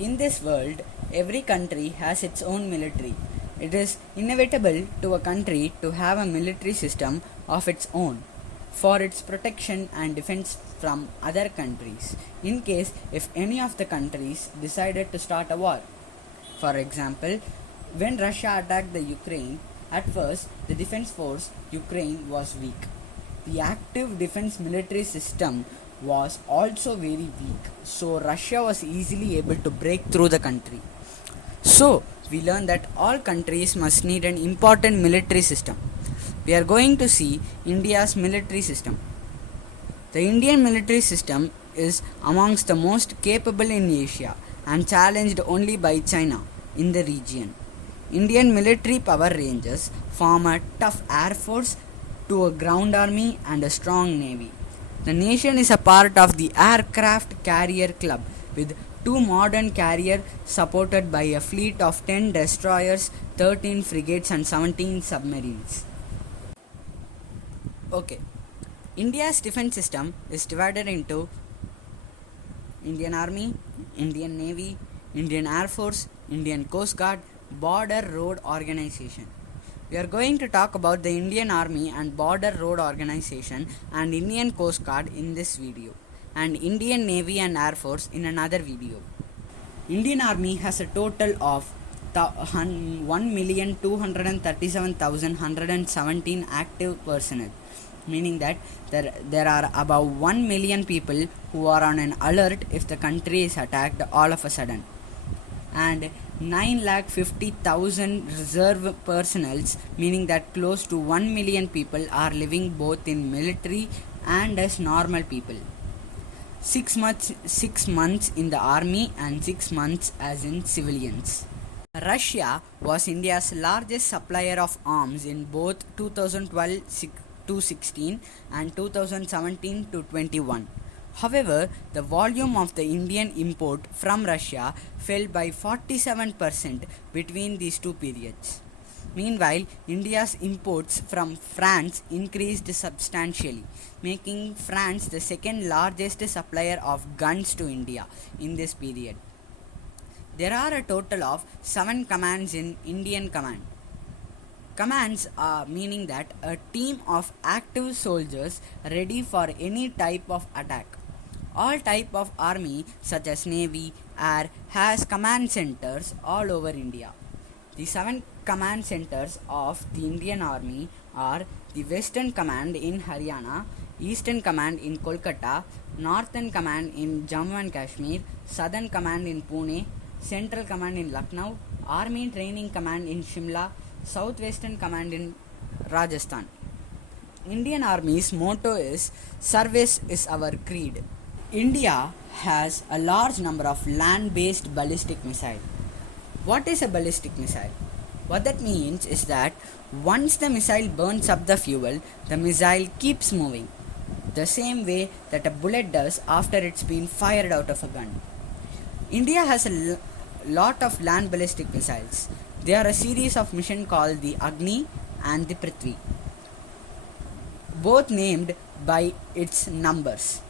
In this world, every country has its own military. It is inevitable to a country to have a military system of its own for its protection and defense from other countries in case if any of the countries decided to start a war. For example, when Russia attacked the Ukraine, at first the defense force Ukraine was weak. The active defense military system was also very weak, so Russia was easily able to break through the country. So, we learn that all countries must need an important military system. We are going to see India's military system. The Indian military system is amongst the most capable in Asia and challenged only by China in the region. Indian military power ranges from a tough air force to a ground army and a strong navy. The nation is a part of the Aircraft Carrier Club with two modern carriers supported by a fleet of 10 destroyers, 13 frigates and 17 submarines. Okay, India's defense system is divided into Indian Army, Indian Navy, Indian Air Force, Indian Coast Guard, Border Road Organization. We are going to talk about the Indian Army and Border Road Organization and Indian Coast Guard in this video, and Indian Navy and Air Force in another video. Indian Army has a total of 1,237,117 active personnel, meaning that there are about 1 million people who are on an alert if the country is attacked all of a sudden, and 9,50,000 reserve personnels, meaning that close to 1 million people are living both in military and as normal people. 6 months in the army and 6 months as in civilians. Russia was India's largest supplier of arms in both 2012 to 16 and 2017 to 21. However, the volume of the Indian import from Russia fell by 47% between these two periods. Meanwhile, India's imports from France increased substantially, making France the second largest supplier of guns to India in this period. There are a total of 7 commands in Indian Command. Commands are meaning that a team of active soldiers ready for any type of attack. All type of army such as navy, air has command centers all over India. The 7 command centers of the Indian Army are the Western Command in Haryana, Eastern Command in Kolkata, Northern Command in Jammu and Kashmir, Southern Command in Pune, Central Command in Lucknow, Army Training Command in Shimla, Southwestern Command in Rajasthan. Indian Army's motto is "Service is our creed." India has a large number of land-based ballistic missiles. What is a ballistic missile? What that means is that once the missile burns up the fuel, the missile keeps moving, the same way that a bullet does after it's been fired out of a gun. India has a lot of land ballistic missiles. They are a series of missions called the Agni and the Prithvi, both named by its numbers.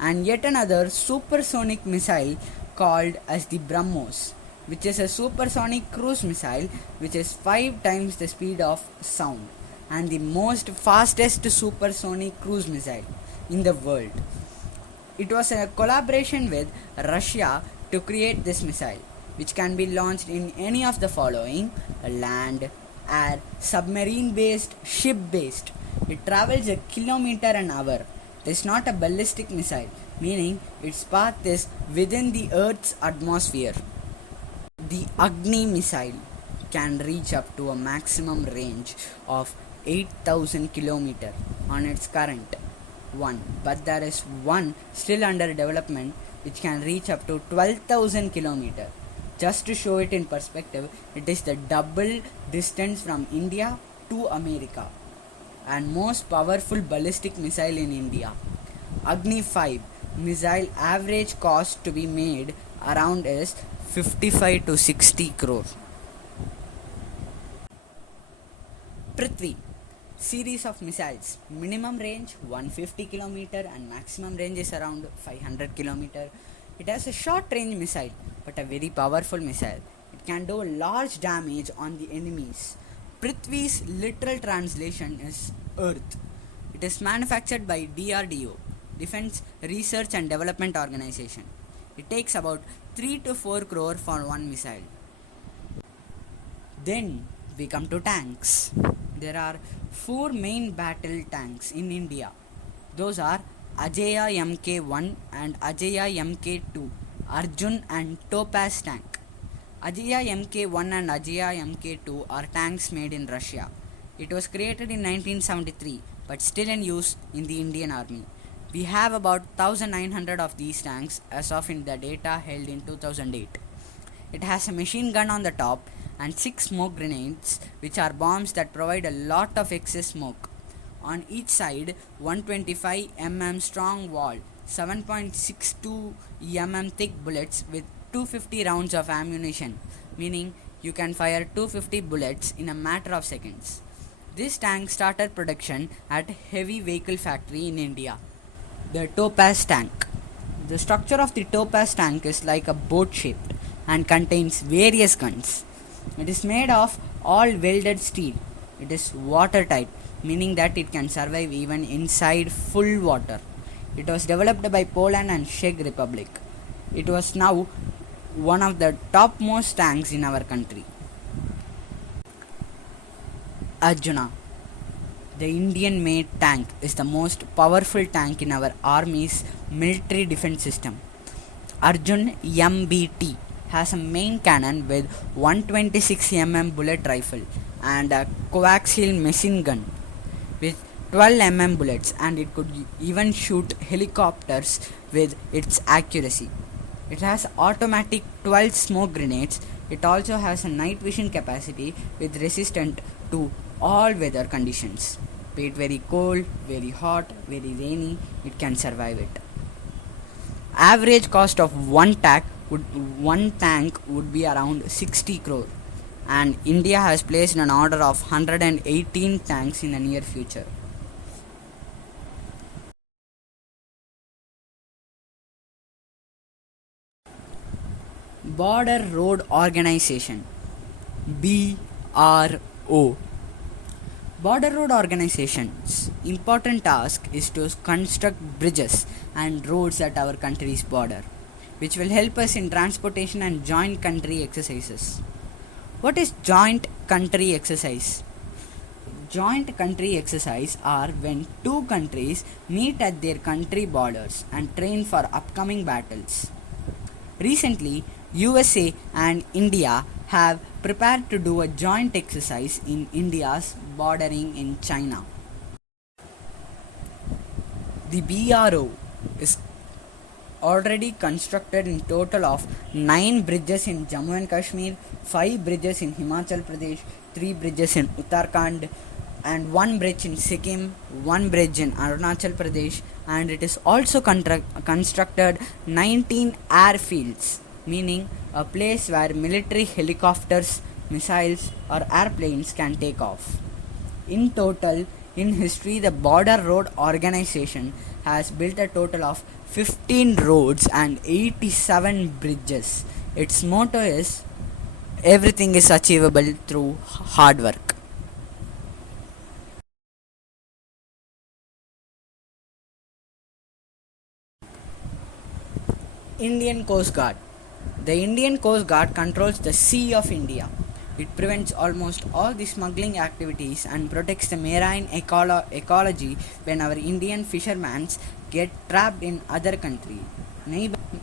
And yet another supersonic missile called as the BrahMos, which is a supersonic cruise missile which is 5 times the speed of sound and the most fastest supersonic cruise missile in the world. It was a collaboration with Russia to create this missile, which can be launched in any of the following: land, air, submarine based, ship based. It travels a kilometer an hour. It is not a ballistic missile, meaning its path is within the Earth's atmosphere. The Agni missile can reach up to a maximum range of 8,000 km on its current one, but there is one still under development which can reach up to 12,000 km. Just to show it in perspective, it is the double distance from India to America and most powerful ballistic missile in India. Agni 5 missile average cost to be made around is 55 to 60 crore. Prithvi series of missiles, minimum range 150 km and maximum range is around 500 km. It has a short range missile but a very powerful missile. It can do large damage on the enemies. Prithvi's literal translation is Earth. It is manufactured by DRDO, Defense Research and Development Organization. It takes about 3 to 4 crore for one missile. Then we come to tanks. There are 4 main battle tanks in India. Those are Ajaya Mk1 and Ajaya Mk2, Arjun and Topaz tank. Ajaya Mk1 and Ajaya Mk2 are tanks made in Russia. It was created in 1973 but still in use in the Indian Army. We have about 1900 of these tanks as of in the data held in 2008. It has a machine gun on the top and 6 smoke grenades, which are bombs that provide a lot of excess smoke. On each side, 125 mm strong wall, 7.62 mm thick bullets with 250 rounds of ammunition, meaning you can fire 250 bullets in a matter of seconds. This tank started production at Heavy Vehicle Factory in India. The Topaz tank. The structure of the Topaz tank is like a boat shaped and contains various guns. It is made of all welded steel. It is watertight, meaning that it can survive even inside full water. It was developed by Poland and Czech Republic. It was now one of the topmost tanks in our country. Arjuna. The Indian made tank is the most powerful tank in our army's military defense system. Arjun MBT has a main cannon with 126 mm bullet rifle and a coaxial machine gun with 12 mm bullets, and it could even shoot helicopters with its accuracy. It has automatic 12 smoke grenades. It also has a night vision capacity with resistant to all weather conditions. Be it very cold, very hot, very rainy, it can survive it. Average cost of one tank would be around 60 crore, and India has placed an order of 118 tanks in the near future. Border Road Organization, BRO. Border Road Organization's important task is to construct bridges and roads at our country's border, which will help us in transportation and joint country exercises. What is joint country exercise? Joint country exercise are when two countries meet at their country borders and train for upcoming battles. Recently, USA and India have prepared to do a joint exercise in India's bordering in China. The BRO is already constructed in total of 9 bridges in Jammu and Kashmir, 5 bridges in Himachal Pradesh, 3 bridges in Uttarakhand, and 1 bridge in Sikkim, 1 bridge in Arunachal Pradesh, and it is also constructed 19 airfields, meaning a place where military helicopters, missiles, or airplanes can take off. In total, in history, the Border Road Organization has built a total of 15 roads and 87 bridges. Its motto is everything is achievable through hard work. Indian Coast Guard. The Indian Coast Guard controls the Sea of India. It prevents almost all the smuggling activities and protects the marine ecology when our Indian fishermen get trapped in other country.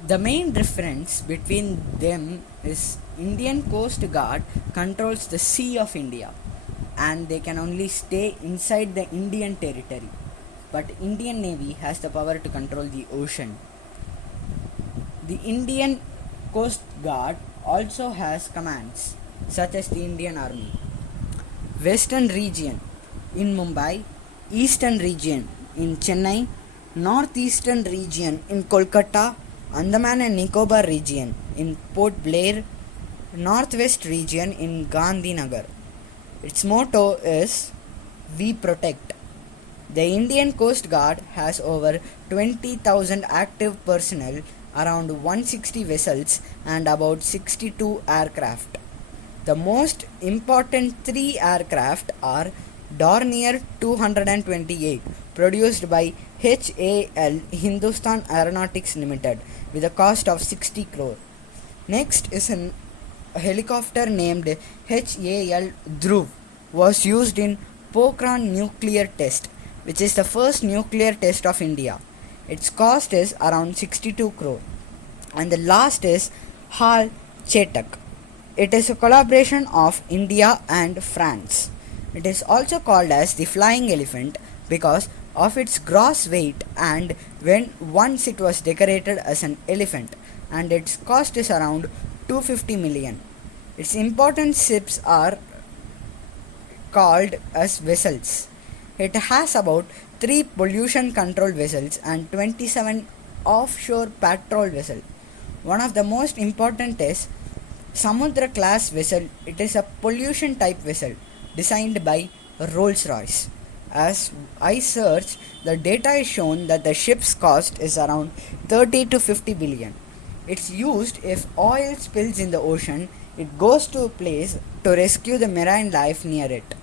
The main difference between them is Indian Coast Guard controls the Sea of India and they can only stay inside the Indian territory. But Indian Navy has the power to control the ocean. The Indian Coast Guard also has commands such as the Indian Army. Western region in Mumbai, Eastern region in Chennai, Northeastern region in Kolkata, Andaman and Nicobar region in Port Blair, Northwest region in Gandhinagar. Its motto is We Protect. The Indian Coast Guard has over 20,000 active personnel around 160 vessels, and about 62 aircraft. The most important three aircraft are Dornier 228, produced by HAL Hindustan Aeronautics Limited, with a cost of 60 crore. Next is a helicopter named HAL Dhruv, was used in Pokhran nuclear test, which is the first nuclear test of India. Its cost is around 62 crore. And the last is HAL Chetak. It is a collaboration of India and France. It is also called as the flying elephant because of its gross weight and when once it was decorated as an elephant, and its cost is around 250 million. Its important ships are called as vessels. It has about 3 pollution control vessels and 27 offshore patrol vessels. One of the most important is Samudra class vessel. It is a pollution type vessel designed by Rolls-Royce. As I searched, the data is shown that the ship's cost is around 30 to 50 billion. It's used if oil spills in the ocean, it goes to a place to rescue the marine life near it.